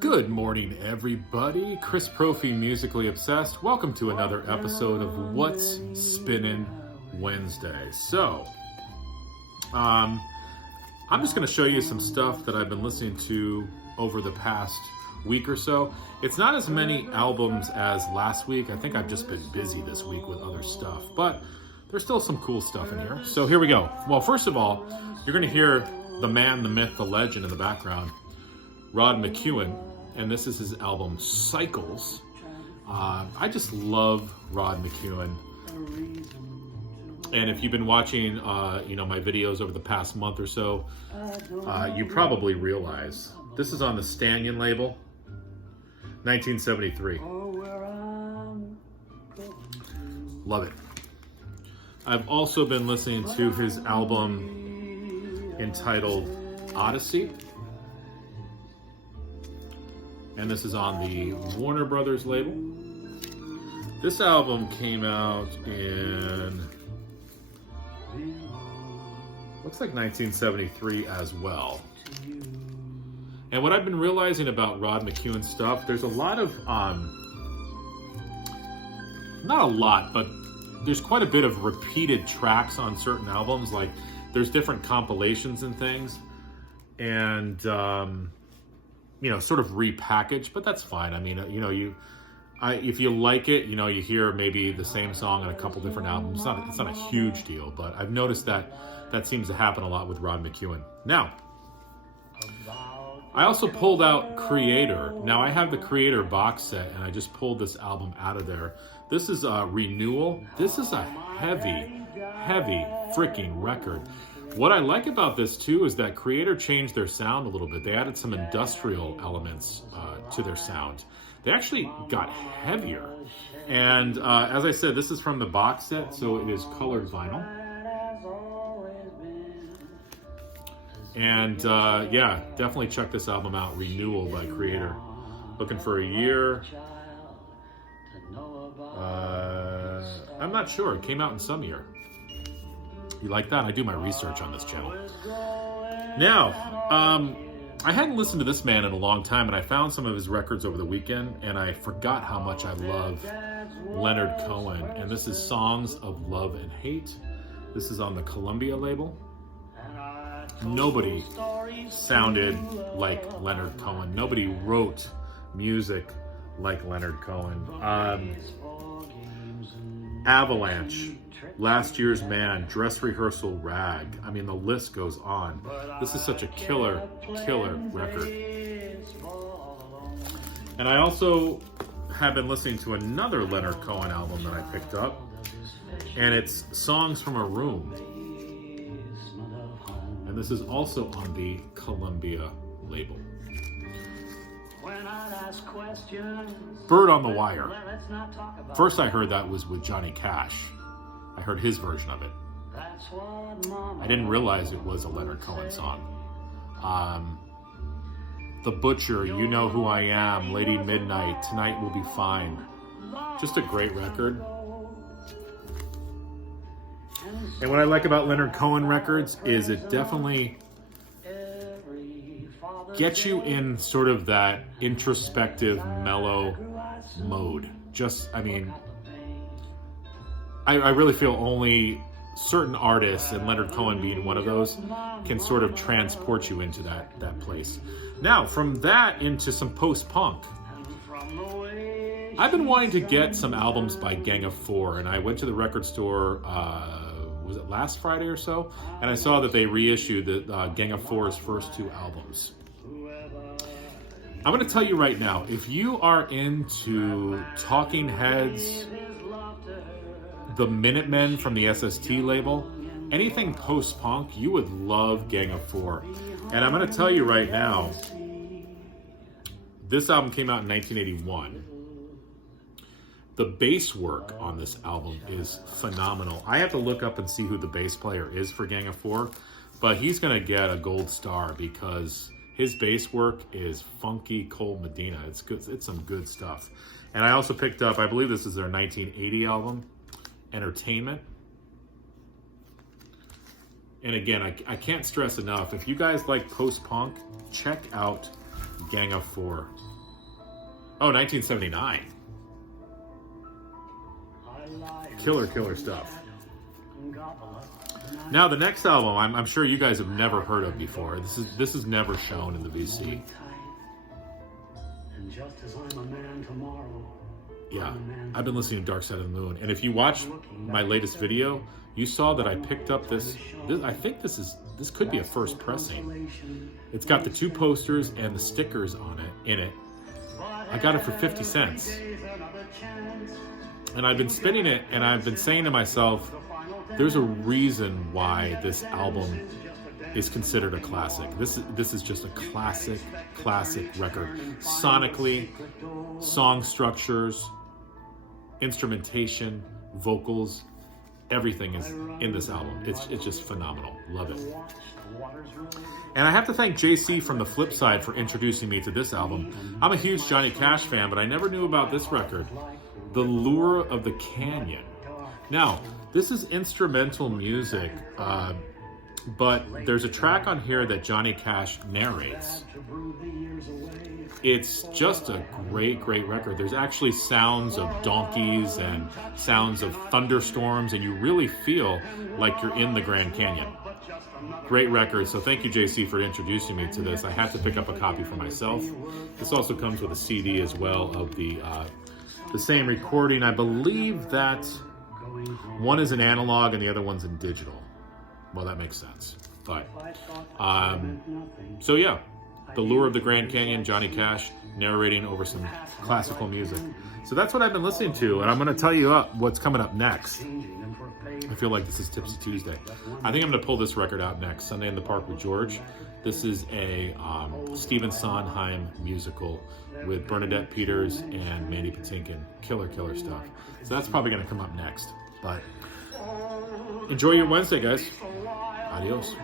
Good morning, everybody. Chris Profi, Musically Obsessed. Welcome to another episode of What's Spinnin' Wednesday. So, I'm just going to show you some stuff that I've been listening to over the past week or so. It's not as many albums as last week. I think I've just been busy this week with other stuff, but there's still some cool stuff in here. So here we go. Well, first of all, you're going to hear the man, the myth, the legend in the background, Rod McEwen, and this is his album Cycles. I just love Rod McEwen. And if you've been watching my videos over the past month or so, you probably realize this is on the Spinnin label, 1973. Love it. I've also been listening to his album entitled Odyssey. And this is on the Warner Brothers label. This album came out in, looks like 1973 as well. And what I've been realizing about Rod McEwen stuff, there's a lot of, not a lot, but there's quite a bit of repeated tracks on certain albums. Like there's different compilations and things. And, sort of repackaged, but that's fine. I mean, if you like it, you hear maybe the same song on a couple different albums. It's not a huge deal, but I've noticed that seems to happen a lot with Rod McEwen. Now, I also pulled out Creator. Now, I have the Creator box set, and I just pulled this album out of there. This is a Renewal. This is a heavy freaking record. What I like about this too is that Creator changed their sound a little bit. They added some industrial elements to their sound. They actually got heavier. And as I said, this is from the box set, so it is colored vinyl. And definitely check this album out, Renewal by Creator. Looking for a year. I'm not sure. It came out in some year. You like that? I do my research on this channel. Now, I hadn't listened to this man in a long time, and I found some of his records over the weekend, and I forgot how much I love Leonard Cohen. And this is Songs of Love and Hate. This is on the Columbia label. Nobody sounded like Leonard Cohen. Nobody wrote music like Leonard Cohen. Avalanche, Last Year's Man, Dress Rehearsal Rag. I mean, the list goes on. This is such a killer record. And I also have been listening to another Leonard Cohen album that I picked up, and it's Songs from a Room. And this is also on the Columbia label. Bird on the Wire. First I heard that was with Johnny Cash. I heard his version of it. I didn't realize it was a Leonard Cohen song. The Butcher, You Know Who I Am, Lady Midnight, Tonight Will Be Fine. Just a great record. And what I like about Leonard Cohen records is it definitely gets you in sort of that introspective, mellow mode. I really feel only certain artists, and Leonard Cohen being one of those, can sort of transport you into that place. Now, from that into some post-punk. I've been wanting to get some albums by Gang of Four, and I went to the record store, was it last Friday or so? And I saw that they reissued the Gang of Four's first two albums. I'm going to tell you right now, if you are into Talking Heads, the Minutemen from the SST label, anything post-punk, you would love Gang of Four. And I'm going to tell you right now, this album came out in 1981. The bass work on this album is phenomenal. I have to look up and see who the bass player is for Gang of Four, but he's going to get a gold star because his bass work is funky Cole Medina. It's good. It's some good stuff. And I also picked up, I believe this is their 1980 album, Entertainment. And again, I can't stress enough, if you guys like post-punk, check out Gang of Four. Oh, 1979. Killer stuff. Now the next album, I'm sure you guys have never heard of before. This is never shown in the VC. Yeah, I've been listening to Dark Side of the Moon, and if you watch my latest video, you saw that I picked up this I think this could be a first pressing. It's got the 2 posters and the stickers on it in it. I got it for 50 cents. And I've been spinning it, and I've been saying to myself, there's a reason why this album is considered a classic. This is just a classic record. Sonically, song structures, instrumentation, vocals, everything is in this album. It's just phenomenal. Love it. And I have to thank JC from The Flip Side for introducing me to this album. I'm a huge Johnny Cash fan, but I never knew about this record, The Lure of the Canyon. Now, this is instrumental music, but there's a track on here that Johnny Cash narrates. It's just a great record. There's actually sounds of donkeys and sounds of thunderstorms, and you really feel like you're in the Grand Canyon. Great record. So thank you, JC, for introducing me to this. I had to pick up a copy for myself. This also comes with a CD as well of the same recording. I believe that one is an analog and the other one's in digital. Well, that makes sense. But so yeah, The Lure of the Grand Canyon, Johnny Cash narrating over some classical music. So that's what I've been listening to, and I'm going to tell you what's coming up next. I feel like this is Tipsy Tuesday. I think I'm going to pull this record out next, Sunday in the Park with George. This is a Stephen Sondheim musical with Bernadette Peters and Mandy Patinkin. Killer stuff. So that's probably going to come up next. But enjoy your Wednesday, guys. Adios.